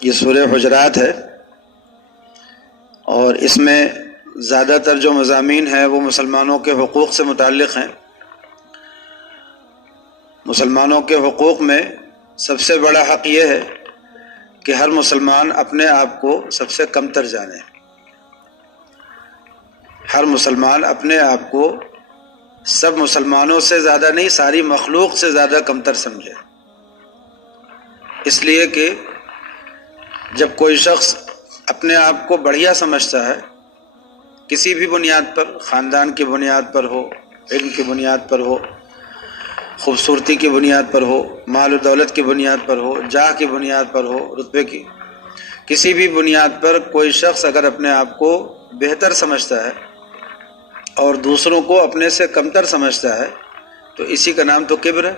یہ سورہ حجرات ہے، اور اس میں زیادہ تر جو مضامین ہیں وہ مسلمانوں کے حقوق سے متعلق ہیں۔ مسلمانوں کے حقوق میں سب سے بڑا حق یہ ہے کہ ہر مسلمان اپنے آپ کو سب سے کمتر جانے، ہر مسلمان اپنے آپ کو سب مسلمانوں سے زیادہ نہیں، ساری مخلوق سے زیادہ کمتر سمجھے۔ اس لیے کہ جب کوئی شخص اپنے آپ کو بڑھیا سمجھتا ہے کسی بھی بنیاد پر، خاندان کی بنیاد پر ہو، علم کی بنیاد پر ہو، خوبصورتی کی بنیاد پر ہو، مال و دولت کی بنیاد پر ہو، جاہ کی بنیاد پر ہو، رتبے کی، کسی بھی بنیاد پر کوئی شخص اگر اپنے آپ کو بہتر سمجھتا ہے اور دوسروں کو اپنے سے کمتر سمجھتا ہے تو اسی کا نام تو کبر ہے۔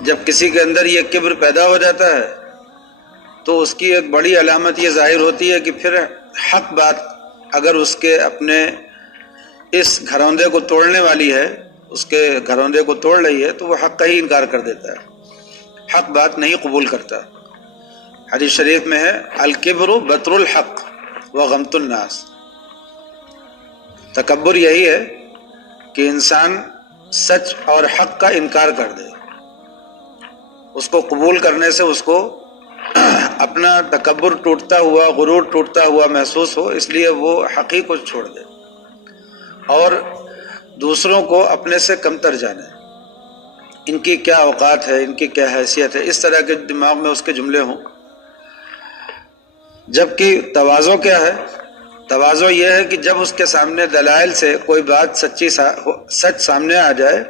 جب کسی کے اندر یہ کبر پیدا ہو جاتا ہے تو اس کی ایک بڑی علامت یہ ظاہر ہوتی ہے کہ پھر حق بات اگر اس کے اپنے اس گھروندے کو توڑنے والی ہے، اس کے گھروندے کو توڑ رہی ہے، تو وہ حق کا ہی انکار کر دیتا ہے، حق بات نہیں قبول کرتا۔ حدیث شریف میں ہے الکبر بطر الحق وغمط الناس، تکبر یہی ہے کہ انسان سچ اور حق کا انکار کر دے، اس کو قبول کرنے سے اس کو اپنا تکبر ٹوٹتا ہوا، غرور ٹوٹتا ہوا محسوس ہو، اس لیے وہ حق ہی کو چھوڑ دے اور دوسروں کو اپنے سے کمتر جانے، ان کی کیا اوقات ہے، ان کی کیا حیثیت ہے، اس طرح کے دماغ میں اس کے جملے ہوں۔ جبکہ تواضع کیا ہے؟ تواضع یہ ہے کہ جب اس کے سامنے دلائل سے کوئی بات سچ سامنے آ جائے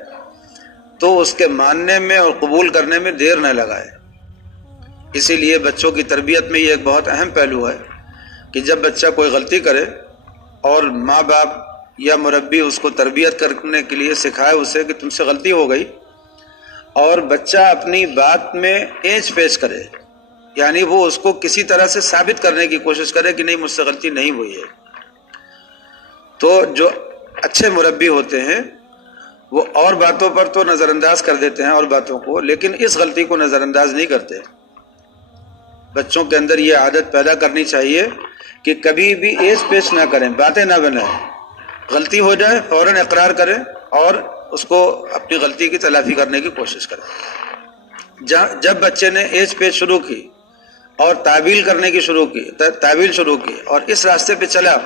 تو اس کے ماننے میں اور قبول کرنے میں دیر نہ لگائے۔ اسی لیے بچوں کی تربیت میں یہ ایک بہت اہم پہلو ہے کہ جب بچہ کوئی غلطی کرے اور ماں باپ یا مربی اس کو تربیت کرنے کے لیے سکھائے اسے کہ تم سے غلطی ہو گئی، اور بچہ اپنی بات میں اینچ پیچ کرے، یعنی وہ اس کو کسی طرح سے ثابت کرنے کی کوشش کرے کہ نہیں مجھ سے غلطی نہیں ہوئی ہے، تو جو اچھے مربی ہوتے ہیں وہ اور باتوں پر تو نظر انداز کر دیتے ہیں اور باتوں کو، لیکن اس غلطی کو نظر انداز نہیں کرتے۔ بچوں کے اندر یہ عادت پیدا کرنی چاہیے کہ کبھی بھی ایچ پیچ نہ کریں، باتیں نہ بنائیں، غلطی ہو جائے فوراً اقرار کریں اور اس کو اپنی غلطی کی تلافی کرنے کی کوشش کریں۔ جب بچے نے ایچ پیچ شروع کی اور تعویل شروع کی اور اس راستے پہ چلا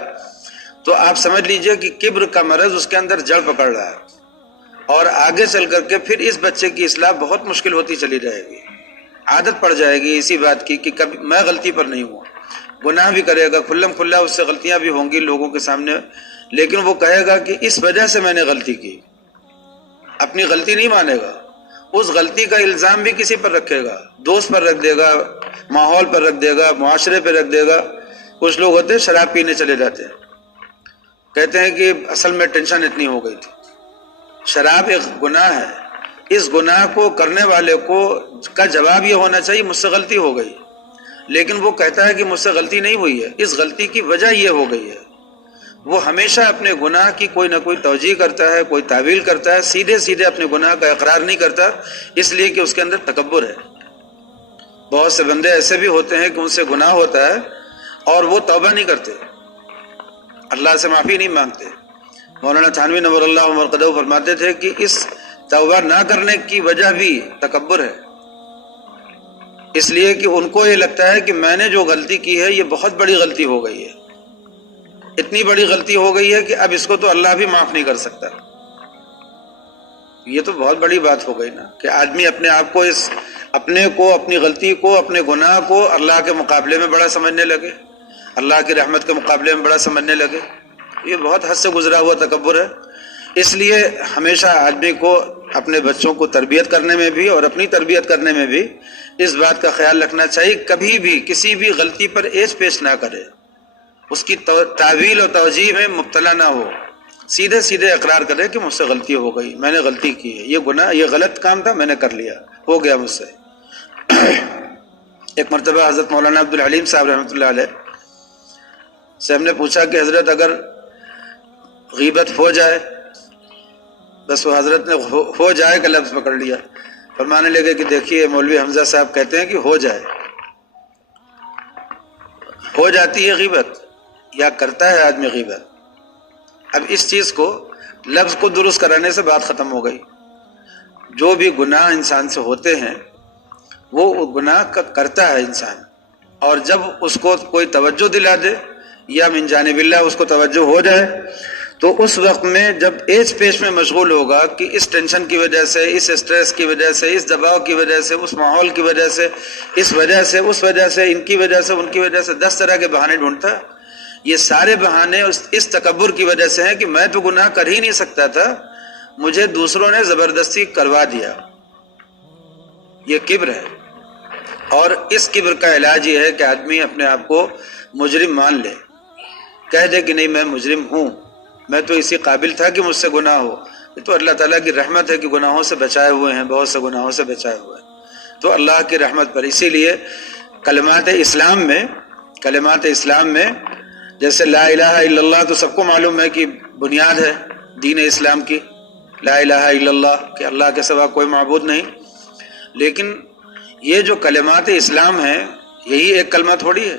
تو آپ سمجھ لیجئے کہ کبر کا مرض اس کے اندر جڑ پکڑ رہا ہے، اور آگے چل کر کے پھر اس بچے کی اصلاح بہت مشکل ہوتی چلی جائے گی۔ عادت پڑ جائے گی اسی بات کی کہ کبھی میں غلطی پر نہیں ہوں، گناہ بھی کرے گا، کھلم کھلا اس سے غلطیاں بھی ہوں گی لوگوں کے سامنے، لیکن وہ کہے گا کہ اس وجہ سے میں نے غلطی کی، اپنی غلطی نہیں مانے گا، اس غلطی کا الزام بھی کسی پر رکھے گا، دوست پر رکھ دے گا، ماحول پر رکھ دے گا، معاشرے پہ رکھ دے گا۔ کچھ لوگ ہوتے ہیں شراب پینے چلے جاتے ہیں، کہتے ہیں کہ اصل میں ٹینشن اتنی ہو گئی تھی۔ شراب ایک گناہ ہے، اس گناہ کو کرنے والے کو کا جواب یہ ہونا چاہیے مجھ سے غلطی ہو گئی، لیکن وہ کہتا ہے کہ مجھ سے غلطی نہیں ہوئی ہے، اس غلطی کی وجہ یہ ہو گئی ہے۔ وہ ہمیشہ اپنے گناہ کی کوئی نہ کوئی توجیہ کرتا ہے، کوئی تعویل کرتا ہے، سیدھے اپنے گناہ کا اقرار نہیں کرتا، اس لیے کہ اس کے اندر تکبر ہے۔ بہت سے بندے ایسے بھی ہوتے ہیں کہ ان سے گناہ ہوتا ہے اور وہ توبہ نہیں کرتے، اللہ سے معافی نہیں مانگتے۔ مولانا تھانوی نور اللہ مرقدہ فرماتے تھے کہ اس توبہ نہ کرنے کی وجہ بھی تکبر ہے، اس لیے کہ ان کو یہ لگتا ہے کہ میں نے جو غلطی کی ہے یہ بہت بڑی غلطی ہو گئی ہے، اتنی بڑی غلطی ہو گئی ہے کہ اب اس کو تو اللہ بھی معاف نہیں کر سکتا۔ یہ تو بہت بڑی بات ہو گئی نا کہ آدمی اپنے آپ کو اپنی غلطی کو، اپنے گناہ کو اللہ کے مقابلے میں بڑا سمجھنے لگے، اللہ کی رحمت کے مقابلے میں بڑا سمجھنے لگے۔ یہ بہت حد سے گزرا ہوا تکبر ہے۔ اس لیے ہمیشہ آدمی کو اپنے بچوں کو تربیت کرنے میں بھی اور اپنی تربیت کرنے میں بھی اس بات کا خیال رکھنا چاہیے کبھی بھی کسی بھی غلطی پر ایچ پیچ نہ کرے، اس کی تعویل اور توجیہ میں مبتلا نہ ہو، سیدھے اقرار کرے کہ مجھ سے غلطی ہو گئی، میں نے غلطی کی ہے، یہ گناہ، یہ غلط کام تھا، میں نے کر لیا، ہو گیا مجھ سے۔ ایک مرتبہ حضرت مولانا عبدالحلیم صاحب رحمۃ اللہ علیہ سے ہم نے پوچھا کہ حضرت اگر غیبت ہو جائے، بس وہ حضرت نے ہو جائے کا لفظ پکڑ لیا، فرمانے لگے کہ دیکھیے مولوی حمزہ صاحب کہتے ہیں کہ ہو جائے، ہو جاتی ہے غیبت یا کرتا ہے آدمی غیبت. اب اس چیز کو لفظ کو درست کرانے سے بات ختم ہو گئی. جو بھی گناہ انسان سے ہوتے ہیں وہ گناہ کرتا ہے انسان، اور جب اس کو کوئی توجہ دلا دے یا من جانب اللہ اس کو توجہ ہو جائے تو اس وقت میں جب ایج پیش میں مشغول ہوگا کہ اس ٹینشن کی وجہ سے، اس اسٹریس کی وجہ سے، اس دباؤ کی وجہ سے، اس ماحول کی وجہ سے، اس وجہ سے، اس وجہ سے، ان کی وجہ سے، ان کی وجہ سے 10 طرح کے بہانے ڈھونڈتا ہے. یہ سارے بہانے اس تکبر کی وجہ سے ہیں کہ میں تو گناہ کر ہی نہیں سکتا تھا، مجھے دوسروں نے زبردستی کروا دیا. یہ کبر ہے. اور اس کبر کا علاج یہ ہے کہ آدمی اپنے آپ کو مجرم مان لے، کہہ دے کہ نہیں میں مجرم ہوں، میں تو اسی قابل تھا کہ مجھ سے گناہ ہو. یہ تو اللہ تعالیٰ کی رحمت ہے کہ گناہوں سے بچائے ہوئے ہیں، بہت سے گناہوں سے بچائے ہوئے ہیں، تو اللہ کی رحمت پر. اسی لیے کلمات اسلام میں جیسے لا الہ الا اللہ تو سب کو معلوم ہے کہ بنیاد ہے دین اسلام کی، لا الہ الا اللہ کہ اللہ کے سوا کوئی معبود نہیں. لیکن یہ جو کلمات اسلام ہیں یہی ایک کلمہ تھوڑی ہے.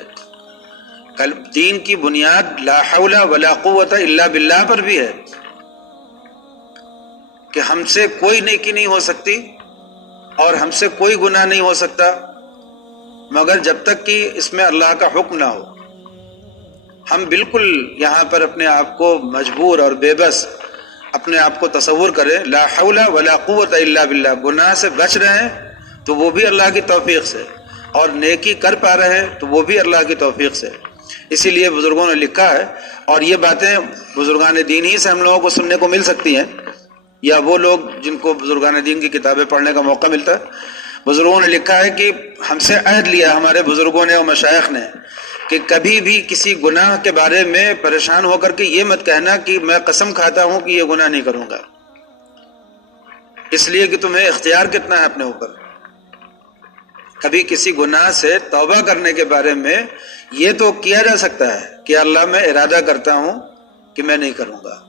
دین کی بنیاد لا حول ولا قوت الا باللہ پر بھی ہے کہ ہم سے کوئی نیکی نہیں ہو سکتی اور ہم سے کوئی گناہ نہیں ہو سکتا مگر جب تک کہ اس میں اللہ کا حکم نہ ہو. ہم بالکل یہاں پر اپنے آپ کو مجبور اور بے بس اپنے آپ کو تصور کریں لا حول ولا قوت الا باللہ، گناہ سے بچ رہے ہیں تو وہ بھی اللہ کی توفیق سے، اور نیکی کر پا رہے ہیں تو وہ بھی اللہ کی توفیق سے. اسی لیے بزرگوں نے لکھا ہے، اور یہ باتیں بزرگان دین ہی سے ہم لوگوں کو سننے کو مل سکتی ہیں یا وہ لوگ جن کو بزرگان دین کی کتابیں پڑھنے کا موقع ملتا ہے. بزرگوں نے لکھا ہے کہ ہم سے عہد لیا ہمارے بزرگوں نے اور مشائخ نے کہ کبھی بھی کسی گناہ کے بارے میں پریشان ہو کر کے یہ مت کہنا کہ میں قسم کھاتا ہوں کہ یہ گناہ نہیں کروں گا، اس لیے کہ تمہیں اختیار کتنا ہے اپنے اوپر. کبھی کسی گناہ سے توبہ کرنے کے بارے میں یہ تو کیا جا سکتا ہے کہ اللہ میں ارادہ کرتا ہوں کہ میں نہیں کروں گا،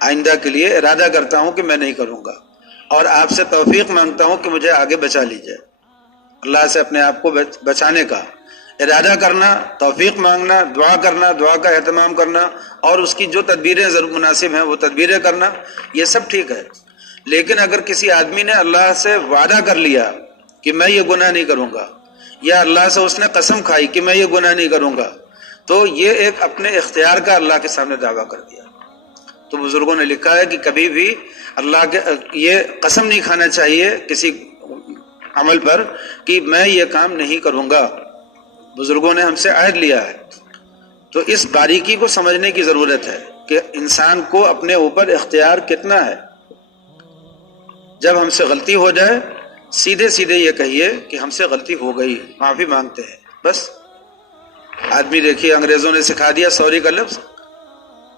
آئندہ کے لیے ارادہ کرتا ہوں کہ میں نہیں کروں گا، اور آپ سے توفیق مانگتا ہوں کہ مجھے آگے بچا لیجئے. اللہ سے اپنے آپ کو بچانے کا ارادہ کرنا، توفیق مانگنا، دعا کرنا، دعا کا اہتمام کرنا، اور اس کی جو تدبیریں ضرور مناسب ہیں وہ تدبیریں کرنا، یہ سب ٹھیک ہے. لیکن اگر کسی آدمی نے اللہ سے وعدہ کر لیا کہ میں یہ گناہ نہیں کروں گا، یا اللہ سے اس نے قسم کھائی کہ میں یہ گناہ نہیں کروں گا، تو یہ ایک اپنے اختیار کا اللہ کے سامنے دعویٰ کر دیا. تو بزرگوں نے لکھا ہے کہ کبھی بھی اللہ کے یہ قسم نہیں کھانا چاہیے کسی عمل پر کہ میں یہ کام نہیں کروں گا. بزرگوں نے ہم سے عہد لیا ہے. تو اس باریکی کو سمجھنے کی ضرورت ہے کہ انسان کو اپنے اوپر اختیار کتنا ہے. جب ہم سے غلطی ہو جائے سیدھے سیدھے یہ کہیے کہ ہم سے غلطی ہو گئی، معافی مانگتے ہیں، بس. آدمی دیکھیے انگریزوں نے سکھا دیا سوری کا لفظ،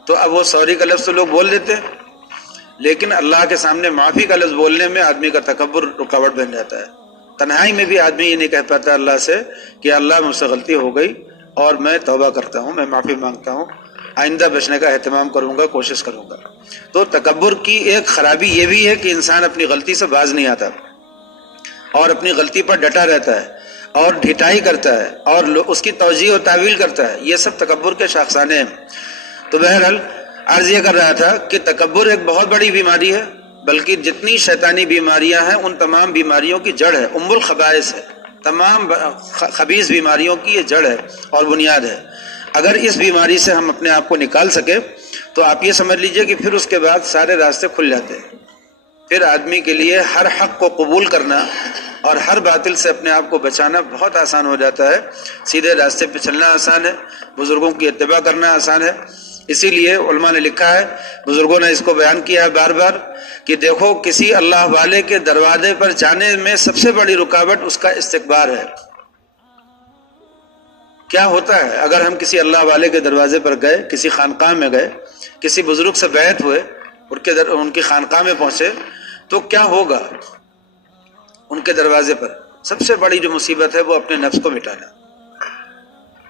تو اب وہ سوری کا لفظ تو لوگ بول دیتے ہیں، لیکن اللہ کے سامنے معافی کا لفظ بولنے میں آدمی کا تکبر رکاوٹ بن جاتا ہے. تنہائی میں بھی آدمی یہ نہیں کہہ پاتا اللہ سے کہ اللہ مجھ سے غلطی ہو گئی اور میں توبہ کرتا ہوں، میں معافی مانگتا ہوں، آئندہ بچنے کا اہتمام کروں گا، کوشش کروں گا. تو تکبر کی ایک خرابی یہ بھی ہے کہ انسان اپنی غلطی سے باز نہیں آتا اور اپنی غلطی پر ڈٹا رہتا ہے اور ڈھٹائی کرتا ہے اور اس کی توجیہ و تعویل کرتا ہے. یہ سب تکبر کے شاخسانے ہیں. تو بہرحال عرض یہ کر رہا تھا کہ تکبر ایک بہت بڑی بیماری ہے، بلکہ جتنی شیطانی بیماریاں ہیں ان تمام بیماریوں کی جڑ ہے، ام الخبائث ہے. تمام خبیث بیماریوں کی یہ جڑ ہے اور بنیاد ہے. اگر اس بیماری سے ہم اپنے آپ کو نکال سکے تو آپ یہ سمجھ لیجئے کہ پھر اس کے بعد سارے راستے کھل جاتے ہیں. پھر آدمی کے لیے ہر حق کو قبول کرنا اور ہر باطل سے اپنے آپ کو بچانا بہت آسان ہو جاتا ہے. سیدھے راستے پہ چلنا آسان ہے، بزرگوں کی اتباع کرنا آسان ہے. اسی لیے علماء نے لکھا ہے، بزرگوں نے اس کو بیان کیا ہے بار بار کہ دیکھو کسی اللہ والے کے دروازے پر جانے میں سب سے بڑی رکاوٹ اس کا استکبار ہے. کیا ہوتا ہے اگر ہم کسی اللہ والے کے دروازے پر گئے، کسی خانقاہ میں گئے، کسی بزرگ سے بیعت ہوئے، ان کی خانقاہ میں پہنچے، تو کیا ہوگا؟ ان کے دروازے پر سب سے بڑی جو مصیبت ہے وہ اپنے نفس کو مٹانا.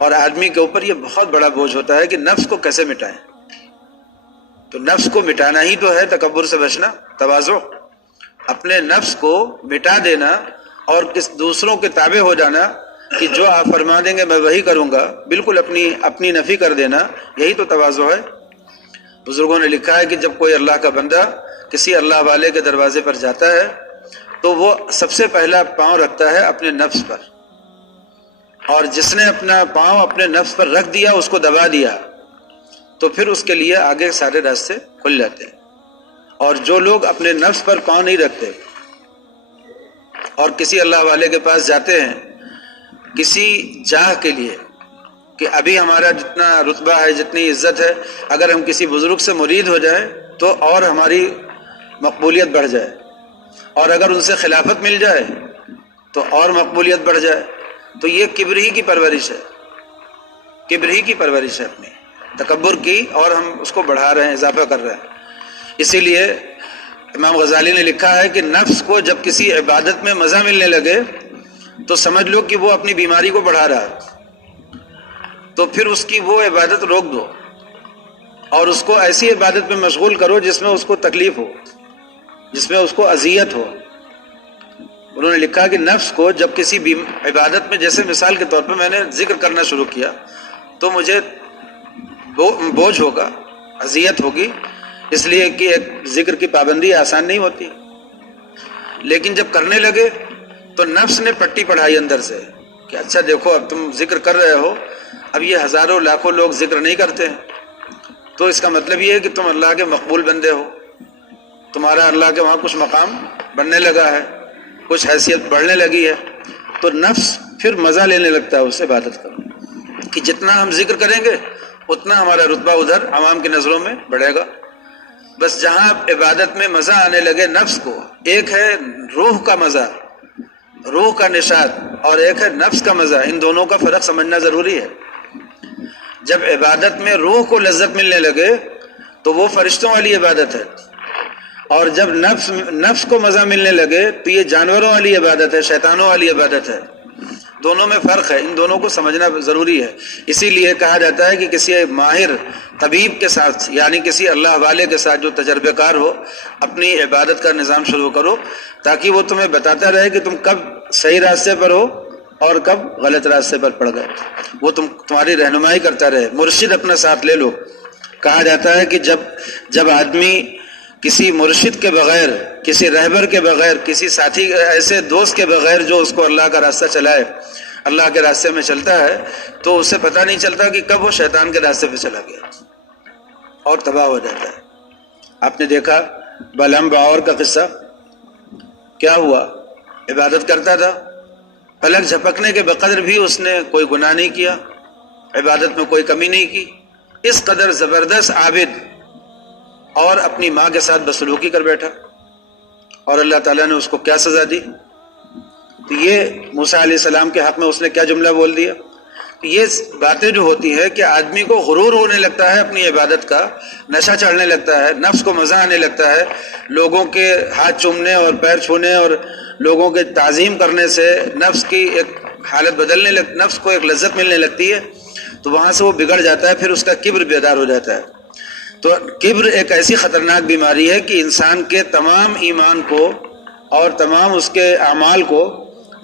اور آدمی کے اوپر یہ بہت بڑا بوجھ ہوتا ہے کہ نفس کو کیسے مٹائیں. تو نفس کو مٹانا ہی تو ہے تکبر سے بچنا، تواضع. اپنے نفس کو مٹا دینا اور دوسروں کے تابع ہو جانا، کہ جو آپ فرما دیں گے میں وہی کروں گا، بالکل اپنی نفی کر دینا، یہی تو تواضع ہے۔ بزرگوں نے لکھا ہے کہ جب کوئی اللہ کا بندہ کسی اللہ والے کے دروازے پر جاتا ہے تو وہ سب سے پہلا پاؤں رکھتا ہے اپنے نفس پر، اور جس نے اپنا پاؤں اپنے نفس پر رکھ دیا، اس کو دبا دیا، تو پھر اس کے لیے آگے سارے راستے کھل جاتے ہیں۔ اور جو لوگ اپنے نفس پر پاؤں نہیں رکھتے اور کسی اللہ والے کے پاس جاتے ہیں کسی جاہ کے لیے کہ ابھی ہمارا جتنا رتبہ ہے، جتنی عزت ہے، اگر ہم کسی بزرگ سے مرید ہو جائیں تو اور ہماری مقبولیت بڑھ جائے، اور اگر ان سے خلافت مل جائے تو اور مقبولیت بڑھ جائے، تو یہ کبر ہی کی پرورش ہے، کبر ہی کی پرورش ہے، اپنی تکبر کی، اور ہم اس کو بڑھا رہے ہیں، اضافہ کر رہے ہیں۔ اسی لیے امام غزالی نے لکھا ہے کہ نفس کو جب کسی عبادت میں مزہ ملنے لگے تو سمجھ لو کہ وہ اپنی بیماری کو بڑھا رہا ہے، تو پھر اس کی وہ عبادت روک دو اور اس کو ایسی عبادت میں مشغول کرو جس میں اس کو تکلیف ہو، جس میں اس کو اذیت ہو۔ انہوں نے لکھا کہ نفس کو جب کسی عبادت میں، جیسے مثال کے طور پہ میں نے ذکر کرنا شروع کیا تو مجھے بوجھ ہوگا، اذیت ہوگی، اس لیے کہ ایک ذکر کی پابندی آسان نہیں ہوتی، لیکن جب کرنے لگے تو نفس نے پٹی پڑھائی اندر سے کہ اچھا دیکھو اب تم ذکر کر رہے ہو، اب یہ ہزاروں لاکھوں لوگ ذکر نہیں کرتے ہیں، تو اس کا مطلب یہ ہے کہ تم اللہ کے مقبول بندے ہو، تمہارا اللہ کے وہاں کچھ مقام بننے لگا ہے، کچھ حیثیت بڑھنے لگی ہے، تو نفس پھر مزہ لینے لگتا ہے اس عبادت کا کہ جتنا ہم ذکر کریں گے اتنا ہمارا رتبہ ادھر عوام کی نظروں میں بڑھے گا۔ بس جہاں عبادت میں مزہ آنے لگے نفس کو، ایک ہے روح کا مزہ، روح کا نشاط، اور ایک ہے نفس کا مزہ، ان دونوں کا فرق سمجھنا ضروری ہے۔ جب عبادت میں روح کو لذت ملنے لگے تو وہ فرشتوں والی عبادت ہے، اور جب نفس کو مزہ ملنے لگے تو یہ جانوروں والی عبادت ہے، شیطانوں والی عبادت ہے۔ دونوں میں فرق ہے، ان دونوں کو سمجھنا ضروری ہے۔ اسی لیے کہا جاتا ہے کہ کسی ماہر طبیب کے ساتھ، یعنی کسی اللہ والے کے ساتھ جو تجربہ کار ہو، اپنی عبادت کا نظام شروع کرو تاکہ وہ تمہیں بتاتا رہے کہ تم کب صحیح راستے پر ہو اور کب غلط راستے پر پڑ گئے، وہ تمہاری رہنمائی کرتا رہے، مرشد اپنا ساتھ لے لو۔ کہا جاتا ہے کہ جب آدمی کسی مرشد کے بغیر، کسی رہبر کے بغیر، کسی ساتھی ایسے دوست کے بغیر جو اس کو اللہ کا راستہ چلائے، اللہ کے راستے میں چلتا ہے، تو اسے پتہ نہیں چلتا کہ کب وہ شیطان کے راستے پہ چلا گیا اور تباہ ہو جاتا ہے۔ آپ نے دیکھا بلعم باور کا قصہ، کیا ہوا؟ عبادت کرتا تھا، پلک جھپکنے کے بقدر بھی اس نے کوئی گناہ نہیں کیا، عبادت میں کوئی کمی نہیں کی، اس قدر زبردست عابد، اور اپنی ماں کے ساتھ بدسلوکی کر بیٹھا، اور اللہ تعالیٰ نے اس کو کیا سزا دی؟ تو یہ موسیٰ علیہ السلام کے حق میں اس نے کیا جملہ بول دیا؟ یہ باتیں جو ہوتی ہے کہ آدمی کو غرور ہونے لگتا ہے اپنی عبادت کا، نشہ چڑھنے لگتا ہے، نفس کو مزہ آنے لگتا ہے، لوگوں کے ہاتھ چومنے اور پیر چھونے اور لوگوں کے تعظیم کرنے سے نفس کی ایک حالت بدلنے نفس کو ایک لذت ملنے لگتی ہے، تو وہاں سے وہ بگڑ جاتا ہے، پھر اس کا کبر بیدار ہو جاتا ہے۔ تو کبر ایک ایسی خطرناک بیماری ہے کہ انسان کے تمام ایمان کو اور تمام اس کے اعمال کو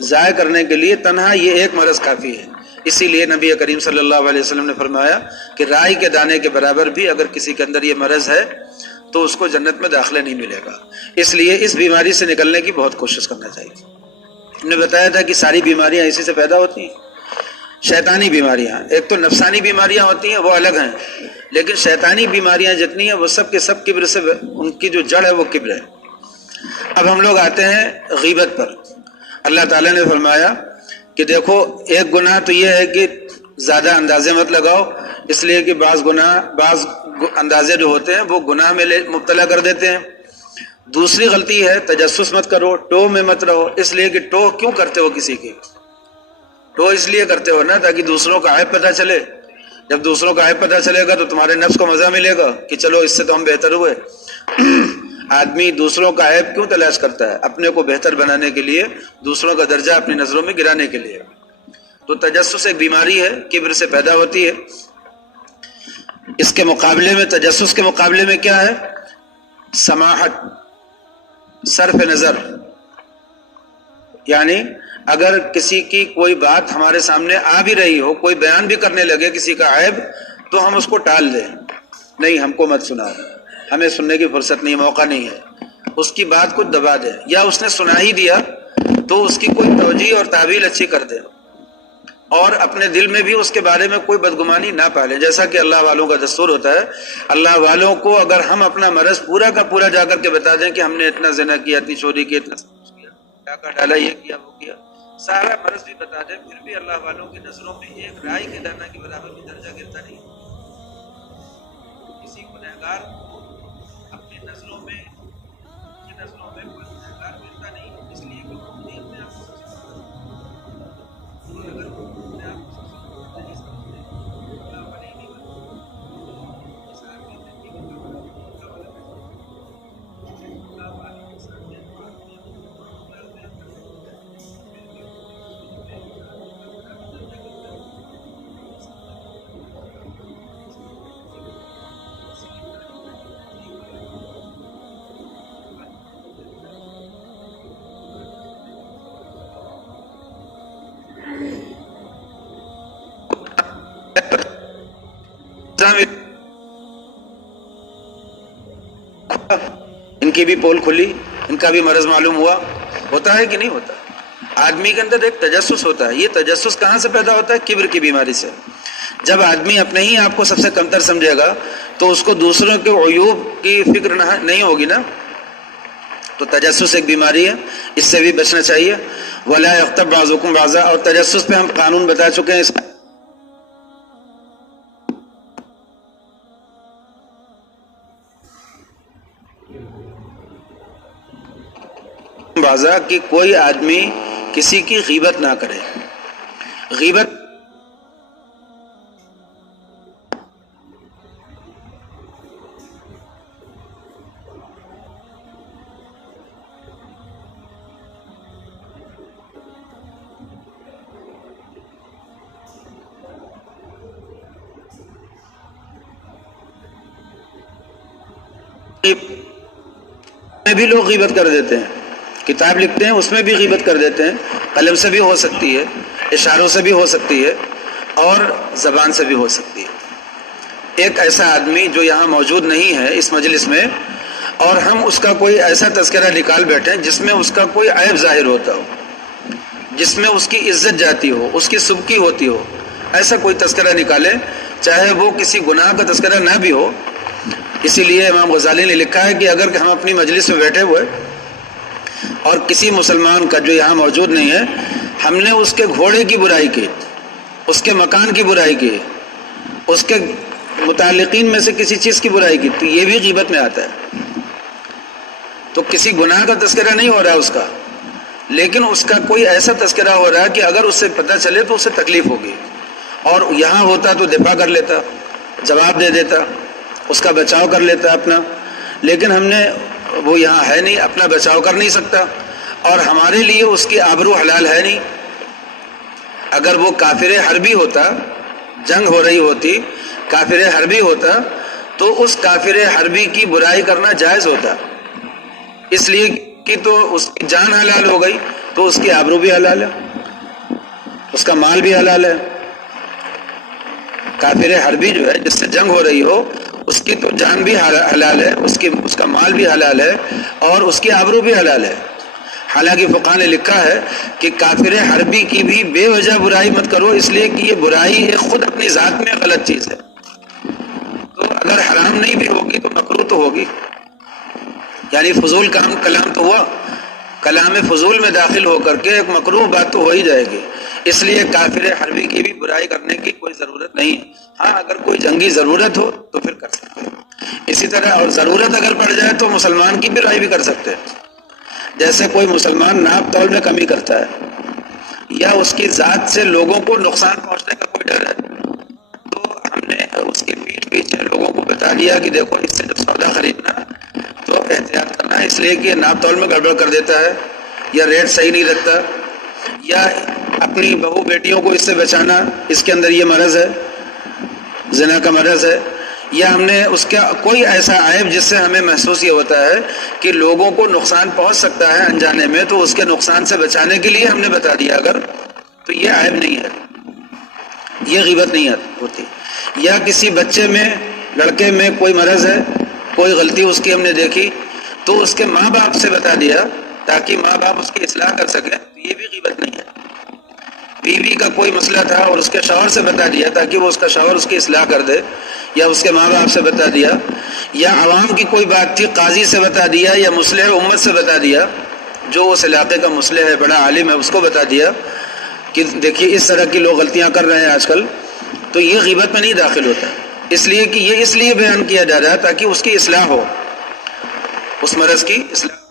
ضائع کرنے کے لیے تنہا یہ ایک مرض کافی ہے۔ اسی لیے نبی کریم صلی اللہ علیہ وسلم نے فرمایا کہ رائی کے دانے کے برابر بھی اگر کسی کے اندر یہ مرض ہے تو اس کو جنت میں داخلہ نہیں ملے گا۔ اس لیے اس بیماری سے نکلنے کی بہت کوشش کرنا چاہیے۔ ہم نے بتایا تھا کہ ساری بیماریاں اسی سے پیدا ہوتی ہیں۔ شیطانی بیماریاں، ایک تو نفسانی بیماریاں ہوتی ہیں، وہ الگ ہیں، لیکن شیطانی بیماریاں جتنی ہیں وہ سب کے سب کبر سے، ان کی جو جڑ ہے وہ کبر ہے۔ اب ہم لوگ آتے ہیں غیبت پر۔ اللہ تعالیٰ نے فرمایا کہ دیکھو ایک گناہ تو یہ ہے کہ زیادہ اندازے مت لگاؤ، اس لیے کہ بعض اندازے جو ہوتے ہیں وہ گناہ میں مبتلا کر دیتے ہیں۔ دوسری غلطی ہے تجسس مت کرو، ٹو میں مت رہو، اس لیے کہ ٹو کیوں کرتے ہو کسی کی؟ ٹو اس لیے کرتے ہو نا تاکہ دوسروں کا عیب پتہ چلے، جب دوسروں کا عیب پتہ چلے گا تو تمہارے نفس کو مزہ ملے گا کہ چلو اس سے تو ہم بہتر ہوئے۔ آدمی دوسروں کا عیب کیوں تلاش کرتا ہے؟ اپنے کو بہتر بنانے کے لیے، دوسروں کا درجہ اپنی نظروں میں گرانے کے لیے۔ تو تجسس ایک بیماری ہے، کبر سے پیدا ہوتی ہے۔ اس کے مقابلے میں، تجسس کے مقابلے میں کیا ہے؟ سماحت، صرف نظر، یعنی اگر کسی کی کوئی بات ہمارے سامنے آ بھی رہی ہو، کوئی بیان بھی کرنے لگے کسی کا عیب، تو ہم اس کو ٹال دیں، نہیں ہم کو مت سناؤ، ہمیں سننے کی فرصت نہیں، موقع نہیں ہے، اس کی بات کو دبا دیں، یا اس نے سنا ہی دیا تو اس کی کوئی توجیہ اور تعویل اچھی کر دیں، اور اپنے دل میں بھی اس کے بارے میں کوئی بدگمانی نہ پالیں، جیسا کہ اللہ والوں کا دستور ہوتا ہے۔ اللہ والوں کو اگر ہم اپنا مرض پورا کا پورا جا کر کے بتا دیں کہ ہم نے اتنا زنا کیا، اتنی چوری کی، اتنا کیا، ڈاکہ ڈالا، یہ کیا وہ کیا، سارا مرض بھی بتا دیں، پھر بھی اللہ والوں کی نظروں میں ایک رائے کے دانہ کے برابر بھی درجہ گرتا نہیں۔ کسی گنہگار کو اپنی نظروں میں کوئی گنہگار ملتا نہیں، اس لیے کہ وہ نہیں اپنے آپ کو سب سے اور اگر وہ اپنے آپ کو سب سے نہیں سمجھتے اللہ والے نہیں بنتے، اس آدمی میں بھی اللہ والے کے سامنے ان کی بھی پول کھلی، ان کا بھی مرض معلوم ہوا، ہوتا ہے کہ نہیں ہوتا؟ آدمی کے اندر ایک تجسس ہوتا ہے، یہ تجسس کہاں سے پیدا ہوتا ہے؟ کبر کی بیماری سے۔ جب آدمی اپنے ہی آپ کو سب سے کمتر سمجھے گا تو اس کو دوسروں کے عیوب کی فکر نہیں ہوگی نا، تو تجسس ایک بیماری ہے، اس سے بھی بچنا چاہیے۔ وَلَا يَغْتَبْ بَعْضُكُمْ بَعْضًا، اور تجسس پہ ہم قانون بتا چکے ہیں، بازا کہ کوئی آدمی کسی کی غیبت نہ کرے۔ غیبت میں بھی لوگ غیبت کر دیتے ہیں، کتاب لکھتے ہیں اس میں بھی غیبت کر دیتے ہیں، قلم سے بھی ہو سکتی ہے، اشاروں سے بھی ہو سکتی ہے، اور زبان سے بھی ہو سکتی ہے۔ ایک ایسا آدمی جو یہاں موجود نہیں ہے اس مجلس میں، اور ہم اس کا کوئی ایسا تذکرہ نکال بیٹھیں جس میں اس کا کوئی عیب ظاہر ہوتا ہو، جس میں اس کی عزت جاتی ہو، اس کی سبکی ہوتی ہو، ایسا کوئی تذکرہ نکالے، چاہے وہ کسی گناہ کا تذکرہ نہ بھی ہو۔ اسی لیے امام غزالی نے لکھا ہے کہ اگر ہم اپنی مجلس میں بیٹھے ہوئے اور کسی مسلمان کا جو یہاں موجود نہیں ہے، ہم نے اس کے گھوڑے کی برائی کی، اس کے مکان کی برائی کی، اس کے متعلقین میں سے کسی چیز کی برائی کی، تو یہ بھی غیبت میں آتا ہے۔ تو کسی گناہ کا تذکرہ نہیں ہو رہا اس کا، لیکن اس کا کوئی ایسا تذکرہ ہو رہا ہے کہ اگر اس سے پتہ چلے تو اسے تکلیف ہوگی، اور یہاں ہوتا تو دفاع کر لیتا، جواب دے دیتا، اس کا بچاؤ کر لیتا اپنا، لیکن ہم نے وہ یہاں ہے نہیں، اپنا بچاؤ کر نہیں سکتا، اور ہمارے لیے اس کی آبرو حلال ہے نہیں۔ اگر وہ کافر حربی ہوتا، جنگ ہو رہی ہوتی، کافر حربی ہوتا، تو اس کافر حربی کی برائی کرنا جائز ہوتا، اس لیے کہ تو اس کی جان حلال ہو گئی تو اس کی آبرو بھی حلال ہے، اس کا مال بھی حلال ہے۔ کافر حربی جو ہے جس سے جنگ ہو رہی ہو، اس کی تو جان بھی حلال ہے، اس کا مال بھی حلال ہے، اور اس کی آبرو بھی حلال ہے۔ حالانکہ فقہ نے لکھا ہے کہ کافر حربی کی بھی بے وجہ برائی مت کرو، اس لیے کہ یہ برائی خود اپنی ذات میں غلط چیز ہے، تو اگر حرام نہیں بھی ہوگی تو مکروہ تو ہوگی، یعنی فضول کلام تو ہوا، کلام فضول میں داخل ہو کر کے ایک مکروہ بات تو ہو ہی جائے گی، اس لیے کافر حربی کی بھی برائی کرنے کی کوئی ضرورت نہیں۔ ہاں اگر کوئی جنگی ضرورت ہو تو پھر کر سکتے ہیں، اسی طرح اور ضرورت اگر پڑ جائے تو مسلمان کی برائی بھی کر سکتے ہیں، جیسے کوئی مسلمان ناپ تول میں کمی کرتا ہے یا اس کی ذات سے لوگوں کو نقصان پہنچنے کا کوئی ڈر ہے، تو ہم نے اس کے پیٹھ پیچھے لوگوں کو بتا دیا کہ دیکھو اس سے جب سودا خریدنا تو احتیاط کرنا، اس لیے کہ ناپ تول میں گڑبڑ کر دیتا ہے یا ریٹ صحیح نہیں رکھتا، یا اپنی بہو بیٹیوں کو اس سے بچانا، اس کے اندر یہ مرض ہے، زنا کا مرض ہے، یا ہم نے اس کا کوئی ایسا عیب جس سے ہمیں محسوس یہ ہوتا ہے کہ لوگوں کو نقصان پہنچ سکتا ہے انجانے میں، تو اس کے نقصان سے بچانے کے لیے ہم نے بتا دیا اگر، تو یہ عیب نہیں ہے، یہ غیبت نہیں ہوتی۔ یا کسی بچے میں، لڑکے میں کوئی مرض ہے، کوئی غلطی اس کی ہم نے دیکھی تو اس کے ماں باپ سے بتا دیا تاکہ ماں باپ اس کی اصلاح کر سکیں، تو یہ بھی غیبت نہیں ہے۔ بیوی کا کوئی مسئلہ تھا اور اس کے شوہر سے بتا دیا تاکہ وہ اس کا شوہر اس کی اصلاح کر دے، یا اس کے ماں باپ سے بتا دیا، یا عوام کی کوئی بات تھی قاضی سے بتا دیا، یا مصلح امت سے بتا دیا، جو اس علاقے کا مصلح ہے، بڑا عالم ہے، اس کو بتا دیا کہ دیکھیے اس طرح کی لوگ غلطیاں کر رہے ہیں آج کل، تو یہ غیبت میں نہیں داخل ہوتا، اس لیے کہ یہ اس لیے بیان کیا جا رہا ہے تاکہ اس کی اصلاح ہو، اس مرض کی اصلاح